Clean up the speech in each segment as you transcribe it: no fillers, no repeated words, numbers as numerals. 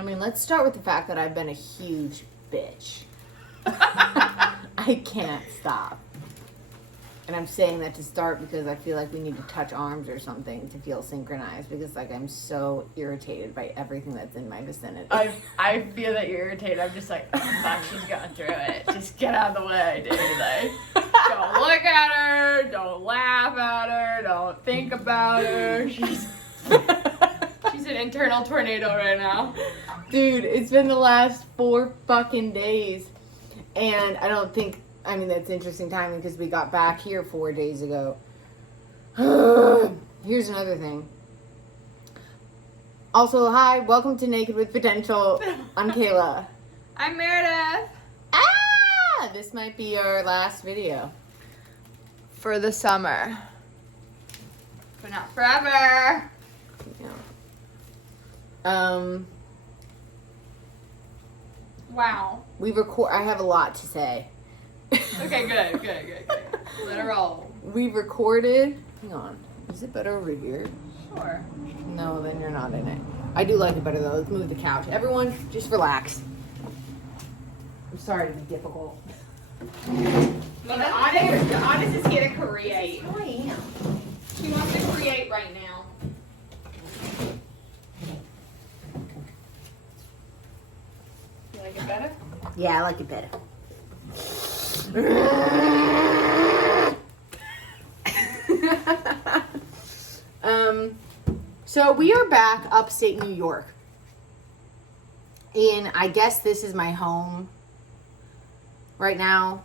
I mean, let's start with the fact that I've been a huge bitch. I can't stop. And I'm saying that to start because I feel like we need to touch arms or something to feel synchronized because, like, I'm so irritated by everything that's in my vicinity. I feel that you're irritated. I'm just like, oh, fuck, she's going through it. Just get out of the way, dude. Like, don't look at her. Don't laugh at her. Don't think about her. She's an internal tornado right now. Dude, it's been the last 4 fucking days. And I don't think... I mean, that's interesting timing because we got back here 4 days ago. Here's another thing. Also, hi, welcome to Naked with Potential. I'm Kayla. I'm Meredith. This might be our last video. For the summer. But not forever. No. Wow. I have a lot to say. Okay, good. Let her roll. We recorded. Hang on. Is it better over here? Sure. No, then you're not in it. I do like it better though. Let's move the couch. Everyone, just relax. I'm sorry to be difficult. The honest is here to create. Hi. She wants to create right now. You like it better? Yeah, I like it better. So we are back upstate New York. And I guess this is my home right now.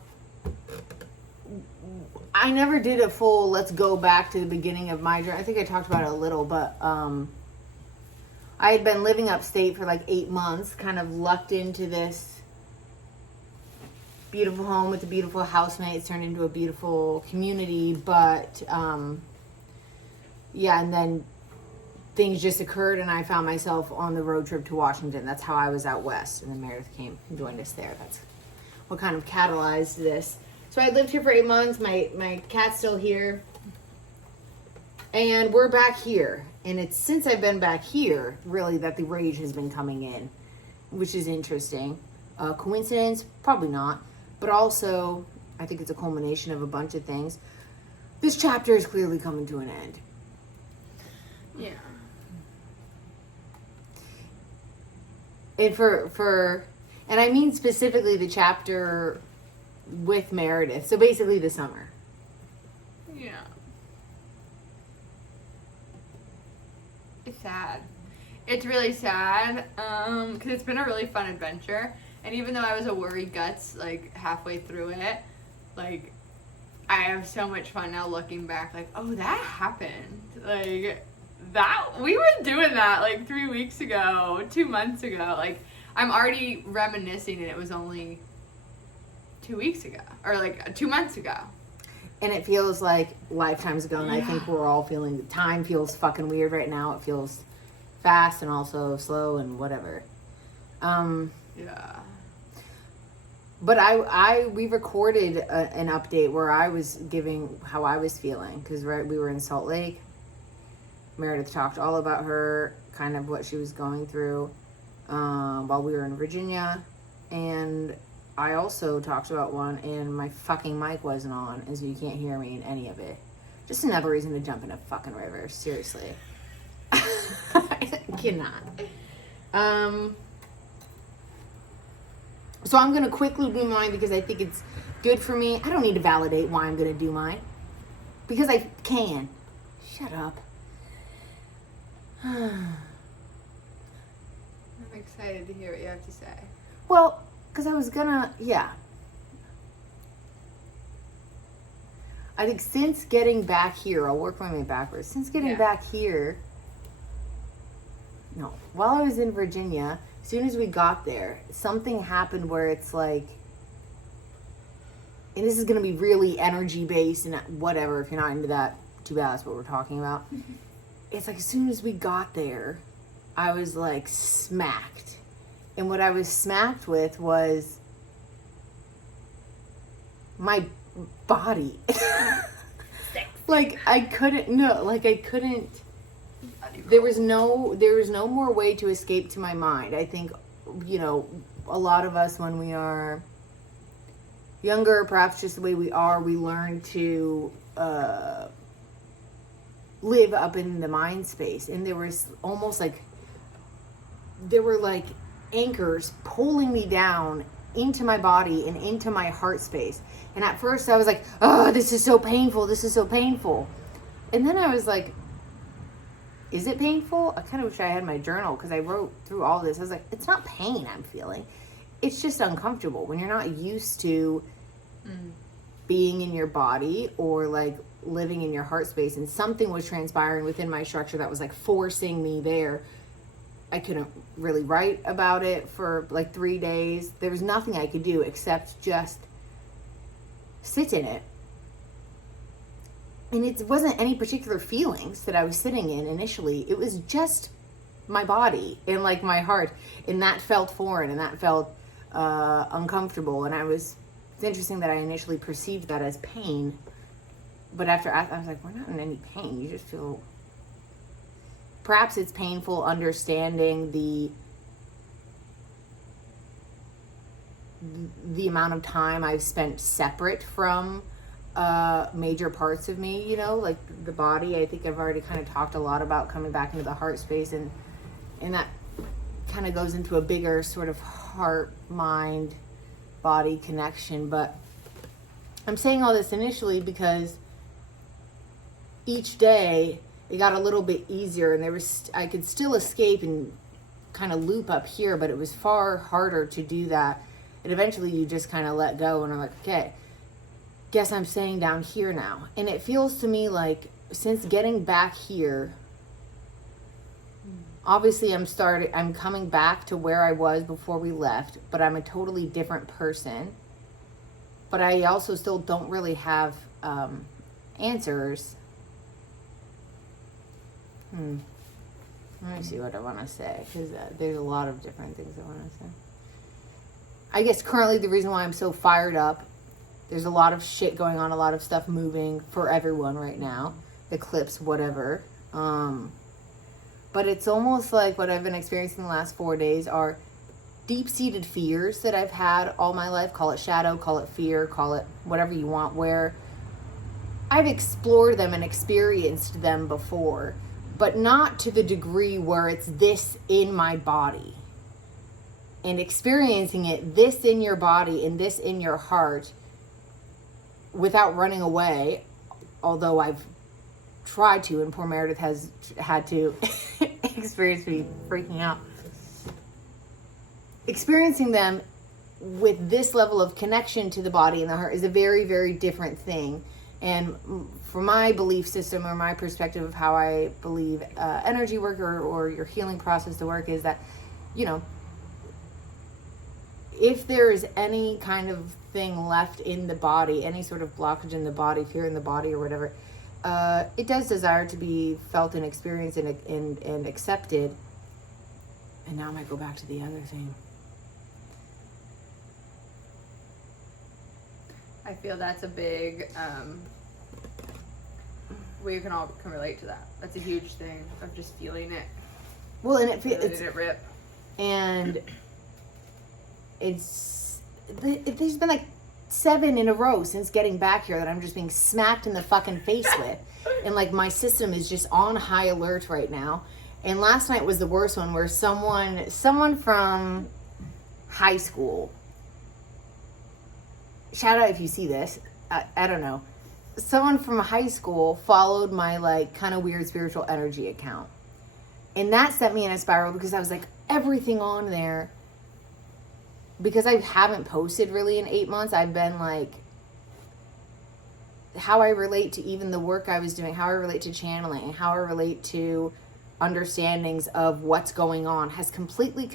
I never did a full let's go back to the beginning of my journey. I think I talked about it a little, but I had been living upstate for like 8 months, kind of lucked into this beautiful home with a beautiful housemate. It's turned into a beautiful community, but yeah, and then things just occurred and I found myself on the road trip to Washington. That's how I was out west, and then Meredith came and joined us there. That's what kind of catalyzed this. So I lived here for 8 months. My cat's still here, and we're back here. And it's since I've been back here, really, that the rage has been coming in, which is interesting. Coincidence? Probably not. But also, I think it's a culmination of a bunch of things. This chapter is clearly coming to an end. Yeah. And and I mean specifically the chapter with Meredith. So basically the summer. Yeah. It's sad. It's really sad, because it's been a really fun adventure. And even though I was a worried guts, like, halfway through it, like, I have so much fun now looking back, like, oh, that happened. Like, we were doing that, like, 3 weeks ago, 2 months ago. Like, I'm already reminiscing, and it was only 2 weeks ago, or, like, 2 months ago. And it feels like lifetimes ago, and I think we're all feeling, time feels fucking weird right now. It feels fast and also slow and whatever. Yeah. But we recorded an update where I was giving how I was feeling, because we were in Salt Lake. Meredith talked all about her, kind of what she was going through while we were in Virginia. And I also talked about one, and my fucking mic wasn't on, and so you can't hear me in any of it. Just another reason to jump in a fucking river, seriously. I cannot. So I'm going to quickly do mine because I think it's good for me. I don't need to validate why I'm going to do mine. Because I can. Shut up. I'm excited to hear what you have to say. Well, because I was going to, yeah. I think since getting back here, I'll work my way backwards. Since getting back here, while I was in Virginia, as soon as we got there, something happened where it's like, and this is going to be really energy based and whatever, if you're not into that, too bad, that's what we're talking about. It's like as soon as we got there, I was like smacked. And what I was smacked with was my body. Like I couldn't body. There was no more way to escape to my mind. I think, you know, a lot of us when we are younger, perhaps just the way we are, we learn to live up in the mind space. And there was almost like, there were like anchors pulling me down into my body and into my heart space. And at first I was like, oh, this is so painful. This is so painful. And then I was like, is it painful? I kind of wish I had my journal because I wrote through all this. I was like, it's not pain I'm feeling. It's just uncomfortable when you're not used to being in your body or like living in your heart space, and something was transpiring within my structure that was like forcing me there. I couldn't really write about it for like 3 days. There was nothing I could do except just sit in it. And it wasn't any particular feelings that I was sitting in initially. It was just my body and like my heart. And that felt foreign and that felt uncomfortable. And it's interesting that I initially perceived that as pain. But after I was like, we're not in any pain. You just feel, perhaps it's painful understanding the amount of time I've spent separate from major parts of me, you know, like the body. I think I've already kind of talked a lot about coming back into the heart space, and that kind of goes into a bigger sort of heart mind body connection. But I'm saying all this initially because each day it got a little bit easier, and I could still escape and kind of loop up here, but it was far harder to do that. And eventually you just kind of let go, and I'm like, okay, guess I'm staying down here now. And it feels to me like since getting back here, obviously I'm coming back to where I was before we left, but I'm a totally different person. But I also still don't really have answers. Let me see what I want to say, because there's a lot of different things I want to say. I guess currently the reason why I'm so fired up, there's a lot of shit going on, a lot of stuff moving for everyone right now, eclipse, whatever. But it's almost like what I've been experiencing the last 4 days are deep-seated fears that I've had all my life. Call it shadow, call it fear, call it whatever you want, where I've explored them and experienced them before, but not to the degree where it's this in my body. And experiencing it, this in your body and this in your heart, without running away, although I've tried to, and poor Meredith has had to experience me freaking out. Experiencing them with this level of connection to the body and the heart is a very, very different thing. And from my belief system or my perspective of how I believe energy work or your healing process to work is that, you know, if there is any kind of thing left in the body, any sort of blockage in the body, fear in the body or whatever, it does desire to be felt and experienced and accepted. And now I might go back to the other thing. I feel that's a big, we can relate to that. That's a huge thing of just feeling it. Well, and it's it rip. And there's been like 7 in a row since getting back here that I'm just being smacked in the fucking face with. And like my system is just on high alert right now. And last night was the worst one, where someone from high school, shout out if you see this, I don't know, someone from high school followed my like kind of weird spiritual energy account. And that sent me in a spiral because I was like, everything on there, because I haven't posted really in 8 months, I've been like, how I relate to even the work I was doing, how I relate to channeling, how I relate to understandings of what's going on has completely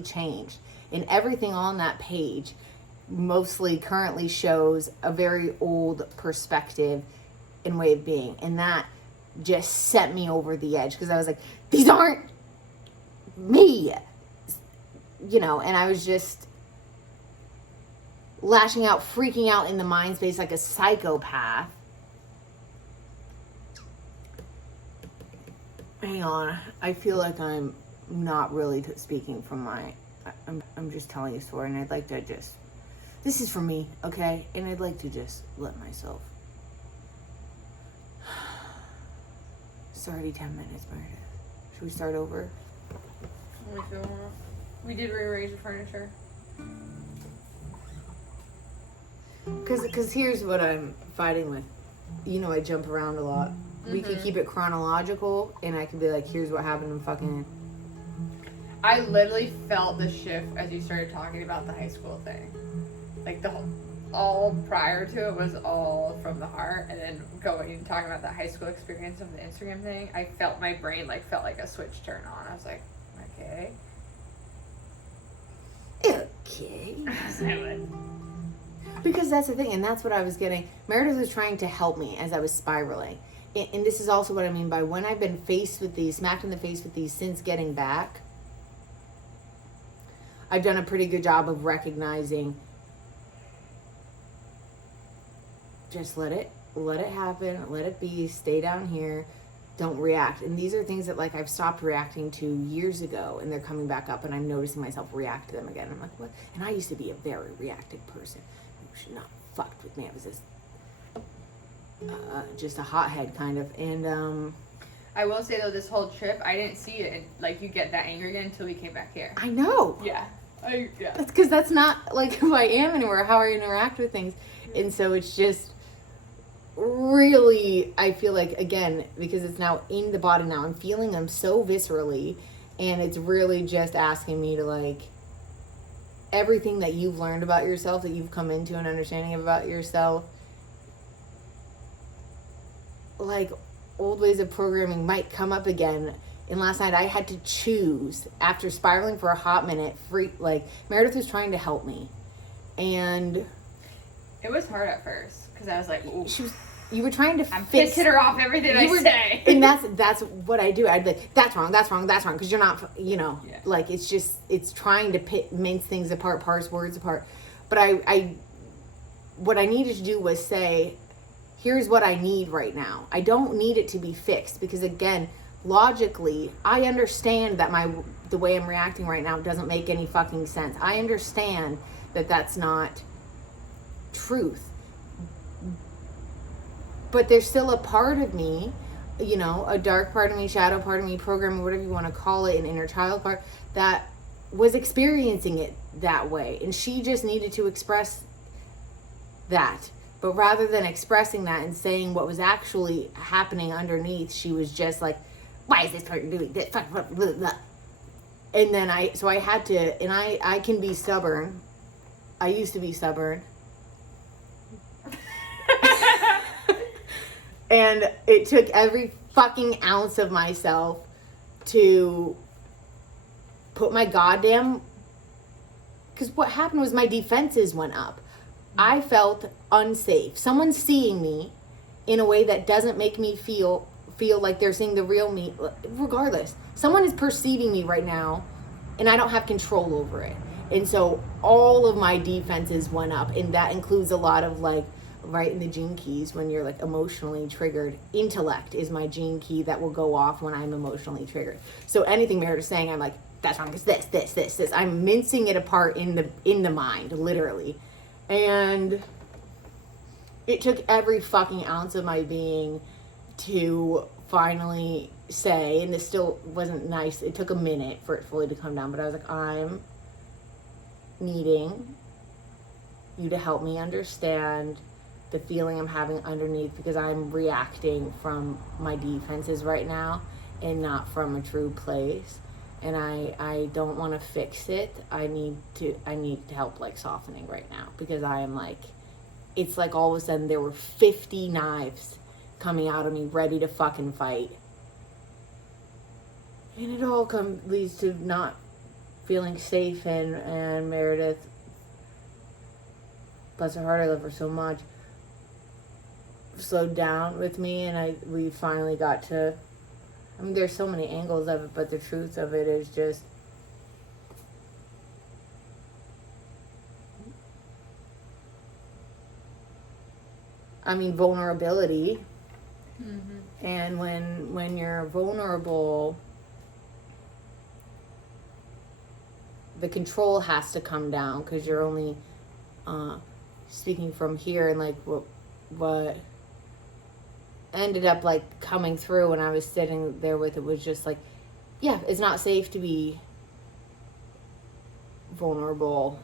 changed. And everything on that page mostly currently shows a very old perspective and way of being. And that just set me over the edge because I was like, these aren't me, you know. And I was just lashing out, freaking out in the mind space like a psychopath. Hang on. I feel like I'm not really speaking from I'm just telling a story, and I'd like to just. This is for me, okay? And I'd like to just let myself. It's already 10 minutes, Meredith. Should we start over? We did rearrange the furniture. Because here's what I'm fighting with. You know, I jump around a lot. We could keep it chronological, and I could be like, here's what happened in fucking... I literally felt the shift as you started talking about the high school thing. Like, all prior to it was all from the heart, and then going and talking about the high school experience of the Instagram thing, I felt my brain, felt like a switch turn on. I was like, okay. Okay. Because that's the thing, and that's what I was getting. Meredith was trying to help me as I was spiraling. And this is also what I mean by when I've been smacked in the face with these since getting back, I've done a pretty good job of recognizing, just let it happen, let it be, stay down here, don't react. And these are things that I've stopped reacting to years ago, and they're coming back up, and I'm noticing myself react to them again. I'm like, what? And I used to be a very reactive person. You should not fucked with me. I was this just a hothead kind of. And I will say though, this whole trip I didn't see it, you get that anger again until we came back here. I know. Yeah. That's because that's not who I am anymore, how I interact with things. And so it's just really, I feel like, again, because it's now in the body now, I'm feeling them so viscerally, and it's really just asking me to everything that you've learned about yourself, that you've come into an understanding about yourself, old ways of programming might come up again. And last night I had to choose, after spiraling for a hot minute, Meredith was trying to help me, and it was hard at first because I was like, ooh. You were trying to I'm pissing her off everything I say. And that's what I do. I'd be like, that's wrong, because you're not, it's trying to mince things apart, parse words apart. But what I needed to do was say, here's what I need right now. I don't need it to be fixed, because again, logically, I understand that the way I'm reacting right now doesn't make any fucking sense. I understand that that's not truth. But there's still a part of me, a dark part of me, shadow part of me, program, whatever you want to call it, an inner child part, that was experiencing it that way. And she just needed to express that. But rather than expressing that and saying what was actually happening underneath, she was just like, why is this person doing this? And then I had to, and I can be stubborn. I used to be stubborn. And it took every fucking ounce of myself to put my goddamn... Because what happened was my defenses went up. I felt unsafe. Someone's seeing me in a way that doesn't make me feel like they're seeing the real me. Regardless, someone is perceiving me right now, and I don't have control over it. And so all of my defenses went up, and that includes a lot of right in the gene keys when you're emotionally triggered. Intellect is my gene key that will go off when I'm emotionally triggered. So anything Meredith's saying, I'm like, that's wrong, it's this. I'm mincing it apart in the mind, literally. And it took every fucking ounce of my being to finally say, and this still wasn't nice, it took a minute for it fully to come down, but I was like, I'm needing you to help me understand the feeling I'm having underneath, because I'm reacting from my defenses right now and not from a true place. And I don't want to fix it. I need help softening right now, because I am it's all of a sudden there were 50 knives coming out of me ready to fucking fight. And it all leads to not feeling safe, and Meredith, bless her heart, I love her so much, slowed down with me, and we finally got to, there's so many angles of it, but the truth of it is just, vulnerability. Mm-hmm. And when you're vulnerable, the control has to come down, because you're only speaking from here. And like what ended up like coming through when I was sitting there with it was just like, yeah, it's not safe to be vulnerable.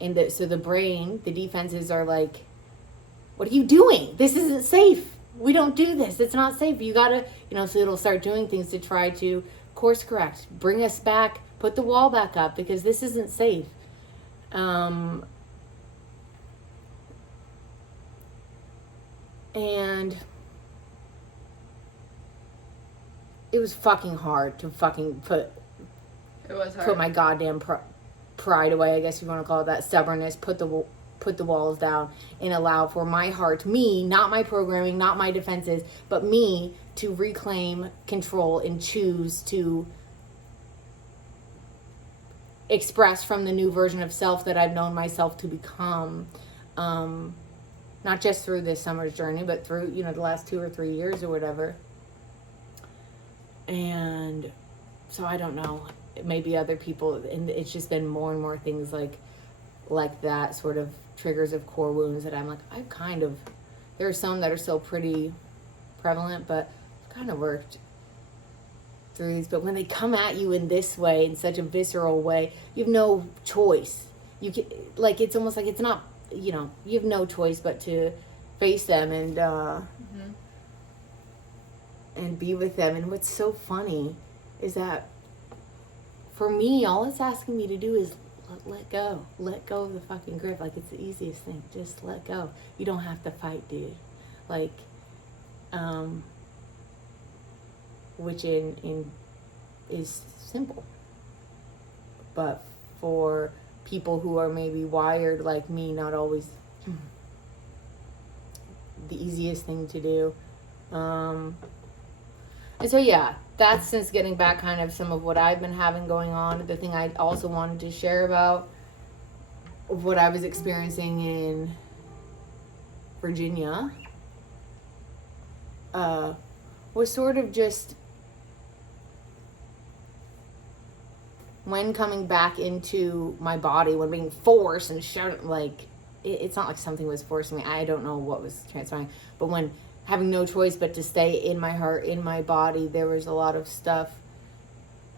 And so the brain, the defenses are like, what are you doing? This isn't safe. We don't do this. It's not safe. You gotta, so it'll start doing things to try to course correct, bring us back, put the wall back up, because this isn't safe. And it was fucking hard to fucking It was hard. put my goddamn pride away, I guess you want to call it that, stubbornness, put the walls down, and allow for my heart, me, not my programming, not my defenses, but me, to reclaim control and choose to express from the new version of self that I've known myself to become, not just through this summer's journey, but through, the last 2 or 3 years or whatever. And so I don't know, maybe other people, and it's just been more and more things like that, sort of triggers of core wounds that I'm like, there are some that are still pretty prevalent, but I've kind of worked through these. But when they come at you in this way, in such a visceral way, you have no choice. You can, like, it's almost like it's not, you have no choice but to face them and be with them. And what's so funny is that for me, all it's asking me to do is let go of the fucking grip. Like, it's the easiest thing. Just let go. You don't have to fight, dude. Like, which in is simple, but for people who are maybe wired like me, not always the easiest thing to do. And so yeah, that's, since getting back, kind of some of what I've been having going on. The thing I also wanted to share about what I was experiencing in Virginia was sort of just when coming back into my body, when being forced and shown, like, it's not like something was forcing me. I don't know what was transpiring, but when having no choice but to stay in my heart, in my body, there was a lot of stuff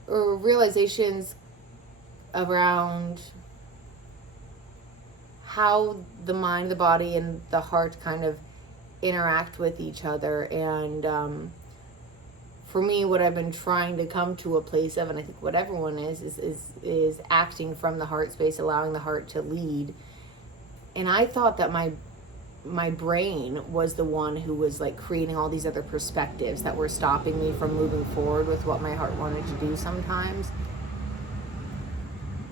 or realizations around how the mind, the body, and the heart kind of interact with each other. And for me, what I've been trying to come to a place of, and I think what everyone is acting from the heart space, allowing the heart to lead. And I thought that my brain was the one who was like creating all these other perspectives that were stopping me from moving forward with what my heart wanted to do sometimes.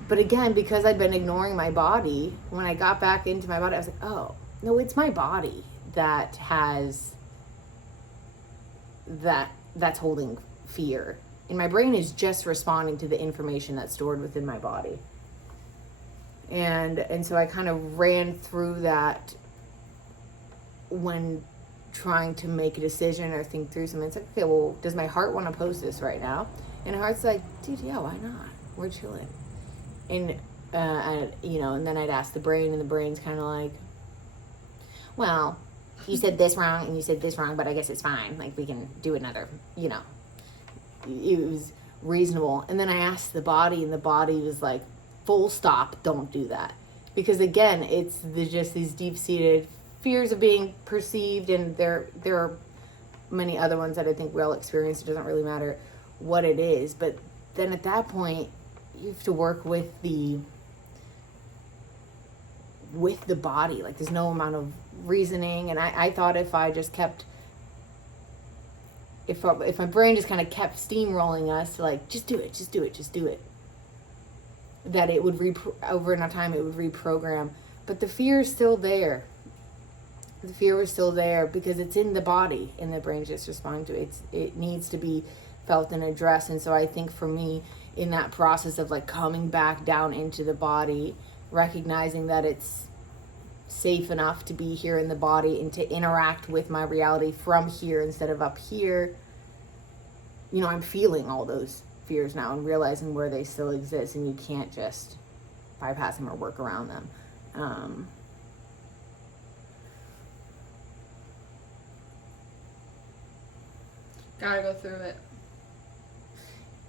But again, because I'd been ignoring my body, when I got back into my body, I was like, oh, no, it's my body that has that's holding fear. And my brain is just responding to the information that's stored within my body. And so I kind of ran through that when trying to make a decision or think through something. It's like, okay, well, does my heart want to post this right now? And the heart's like, dude, yeah, why not? We're chilling. And and then I'd ask the brain, and the brain's kind of like, well, you said this wrong and you said this wrong, but I guess it's fine. Like, we can do another, it was reasonable. And then I asked the body, and the body was like, full stop, don't do that. Because again, it's just these deep-seated fears of being perceived, and there are many other ones that I think we all experience. It doesn't really matter what it is. But then at that point, you have to work with the body. Like, there's no amount of reasoning. And I thought if I just kept, if my brain just kind of kept steamrolling us, like, just do it, that it would over enough time, it would reprogram. But the fear is still there. The fear was still there because it's in the body, and the brain's just responding to it. It needs to be felt and addressed. And so I think for me, in that process of like coming back down into the body, recognizing that it's safe enough to be here in the body and to interact with my reality from here instead of up here, you know, I'm feeling all those fears now and realizing where they still exist, and you can't just bypass them or work around them. Gotta go through it.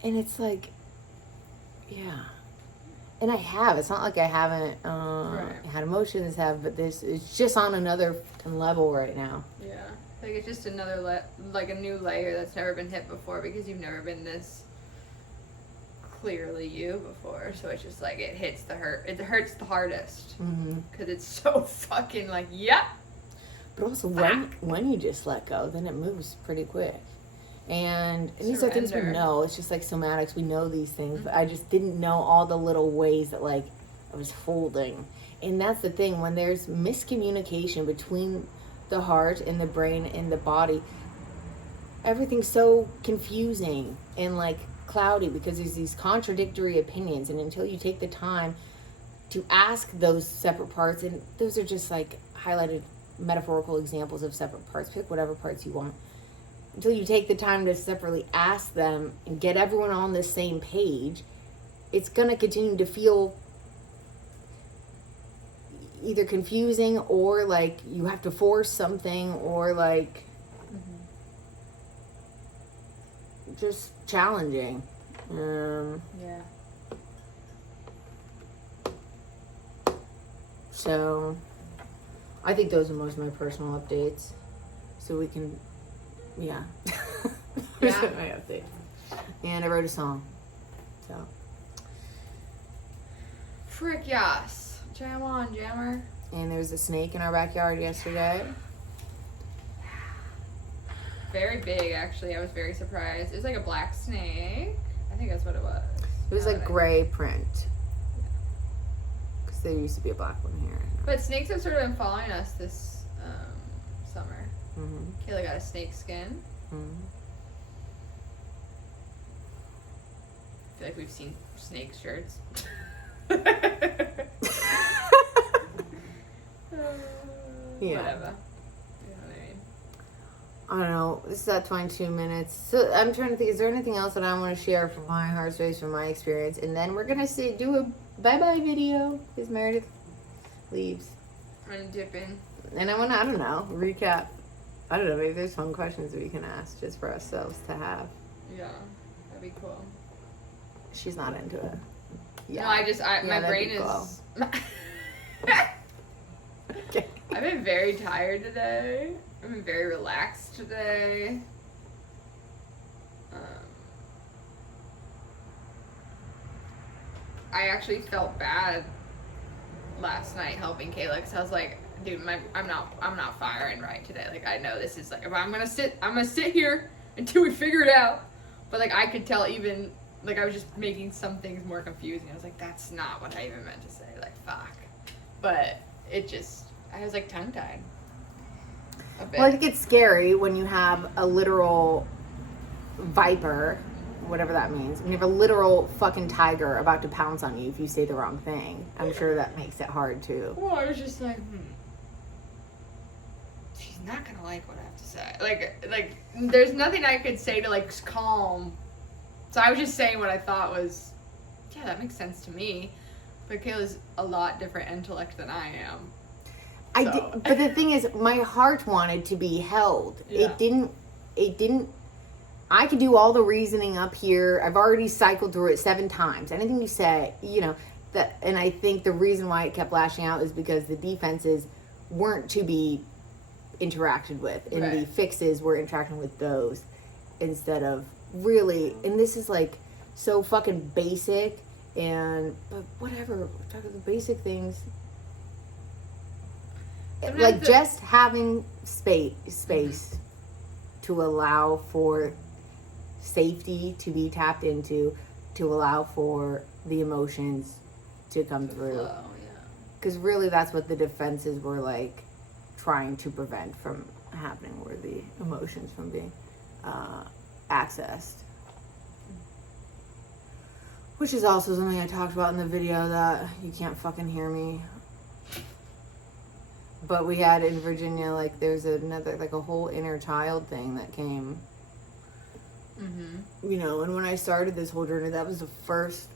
And it's like, yeah. And I have. It's not like I haven't had emotions, but it's just on another level right now. Yeah. Like it's just another, like a new layer that's never been hit before, because you've never been this clearly you before. So it's just like, it hits the hurt. It hurts the hardest. Because it's so fucking like, yep. But also when you just let go, then it moves pretty quick. And these are things we know. It's just like somatics. We know these things, but I just didn't know all the little ways that like I was folding. And that's the thing, when there's miscommunication between the heart and the brain and the body, everything's so confusing and like cloudy because there's these contradictory opinions. And until you take the time to ask those separate parts, and those are just like highlighted metaphorical examples of separate parts, pick whatever parts you want. Until you take the time to separately ask them and get everyone on the same page, it's going to continue to feel either confusing or like you have to force something, or like just challenging. Yeah. So I think those are most of my personal updates. So we can... Yeah. Yeah. My update. And I wrote a song. So. Frick yes. Jam on, jammer. And there was a snake in our backyard yesterday. Very big, actually. I was very surprised. It was like a black snake. I think that's what it was. It was like gray print. Because there used to be a black one here. But snakes have sort of been following us this summer. Mm-hmm. Kayla got a snake skin. Mm-hmm. I feel like we've seen snake shirts. Yeah. Whatever. You know what I mean? I don't know. This is at 22 minutes. So I'm trying to think, is there anything else that I want to share from my heart space, from my experience? And then we're going to do a bye-bye video because Meredith leaves. I'm gonna dip in. And I want to, I don't know, recap. I don't know, maybe there's fun questions that we can ask just for ourselves to have. Yeah, that'd be cool. She's not into it. Yeah. No, my brain is... Cool. Okay. I've been very tired today. I've been very relaxed today. I actually felt bad last night helping Kayla because I was like, dude, I'm not firing right today. Like, I know this is like, if I'm gonna sit here until we figure it out. But like, I could tell even like I was just making some things more confusing. I was like, that's not what I even meant to say. Like, fuck. But I was like tongue tied. Well, I think it's scary when you have a literal viper, whatever that means. When you have a literal fucking tiger about to pounce on you if you say the wrong thing. I'm sure that makes it hard too. Well, I was just like, she's not gonna like what I have to say. Like, there's nothing I could say to like calm. So I was just saying what I thought was, yeah, that makes sense to me. But Kayla's a lot different intellect than I am. But the thing is, my heart wanted to be held. Yeah. It didn't. I could do all the reasoning up here. I've already cycled through it 7 times. Anything you say, you know, that, and I think the reason why it kept lashing out is because the defenses weren't to be interacted with, and the fixes were interacting with those instead of really. And this is like so fucking basic, but whatever. We're talking the basic things. Sometimes like just having space to allow for safety to be tapped into, to allow for the emotions to come through. Because really that's what the defenses were like trying to prevent from happening, were the emotions from being accessed. Which is also something I talked about in the video, that you can't fucking hear me But we had in Virginia, like, there's another, like, a whole inner child thing that came. Mm-hmm. You know, and when I started this whole journey, that was the first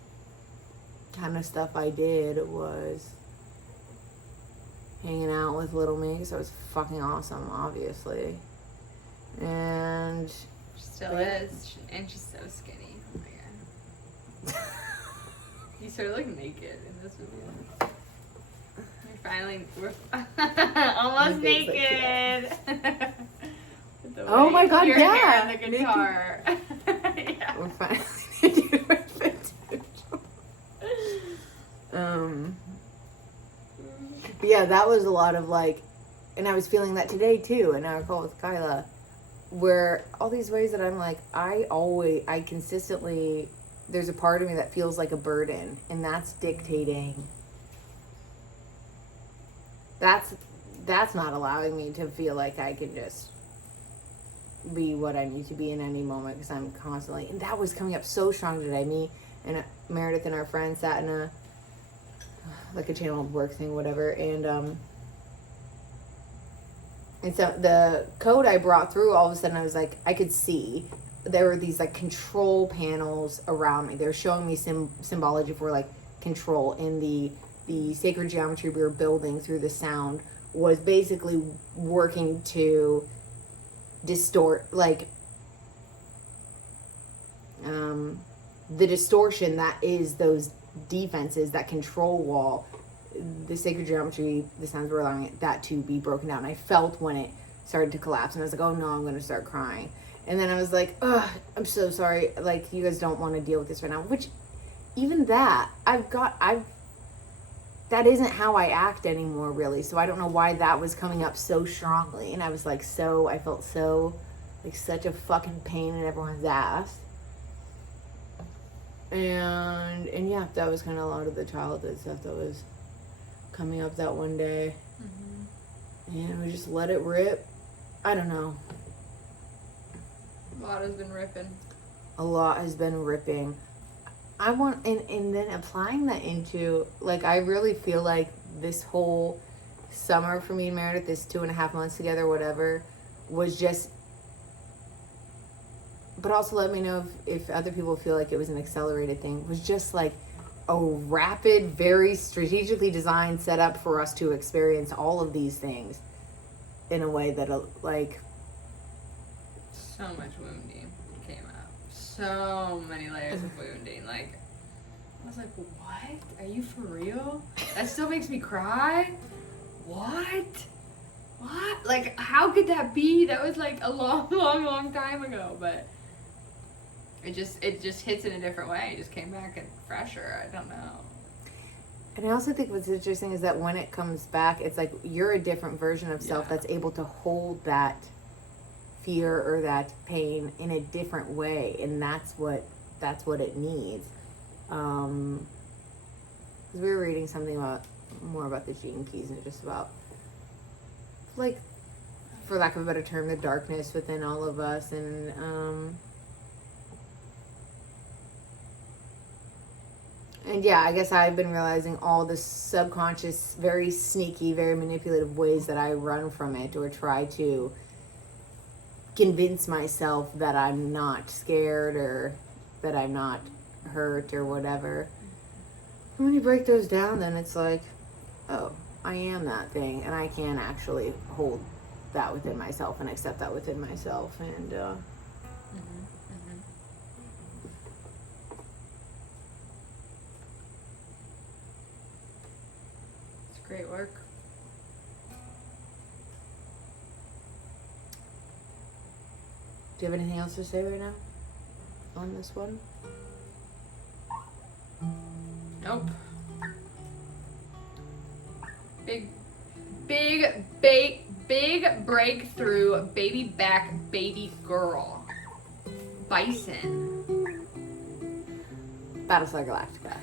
kind of stuff I did, was hanging out with little me, because I was fucking awesome, obviously. And She still is, and she's so skinny. Oh my god. You sort of look naked in this video. We're almost naked. Oh my god, your yeah. hair and the guitar. Yeah. We're finally naked with vintage. But yeah, that was a lot of like, and I was feeling that today too, in our call with Kyla, where all these ways that I'm like, I consistently, there's a part of me that feels like a burden, and that's dictating. That's not allowing me to feel like I can just be what I need to be in any moment, because I'm constantly, and that was coming up so strong today. Me and Meredith and our friends sat in a channel work thing, whatever, and so the code I brought through, all of a sudden I was like, I could see there were these like control panels around me. They're showing me symbology for like control, in the sacred geometry we were building through the sound was basically working to distort, like, the distortion that is those defenses, that control wall, the sacred geometry, the sounds were allowing that to be broken down. I felt when it started to collapse, and I was like, oh no, I'm going to start crying. And then I was like, ugh, I'm so sorry, like, you guys don't want to deal with this right now, which, even that, that isn't how I act anymore, really. So I don't know why that was coming up so strongly. And I was like, I felt so, like, such a fucking pain in everyone's ass. And yeah, that was kind of a lot of the childhood stuff that was coming up that one day. Mm-hmm. And we just let it rip. I don't know. A lot has been ripping. A lot has been ripping. I want, and then applying that into, like, I really feel like this whole summer for me and Meredith, this 2.5 months together, whatever, was just, but also let me know if other people feel like it was an accelerated thing, was just like a rapid, very strategically designed setup for us to experience all of these things in a way that, like, so much wounding came up. So many layers of wounding. Like, I was like, what? Are you for real? That still makes me cry? What? Like, how could that be? That was like a long time ago, but it just hits in a different way. It just came back and fresher. I don't know. And I also think what's interesting is that when it comes back, it's like you're a different version of self that's able to hold that fear or that pain in a different way, and that's what it needs. Because we were reading something more about the gene keys, and just about, like, for lack of a better term, the darkness within all of us, and yeah, I guess I've been realizing all the subconscious, very sneaky, very manipulative ways that I run from it or try to convince myself that I'm not scared or that I'm not hurt or whatever. And when you break those down, then it's like, oh, I am that thing, and I can actually hold that within myself and accept that within myself. And It's great work. do you have anything else to say right now on this one? Nope. Big breakthrough, baby back, baby girl. Bison. Battlestar Galactica.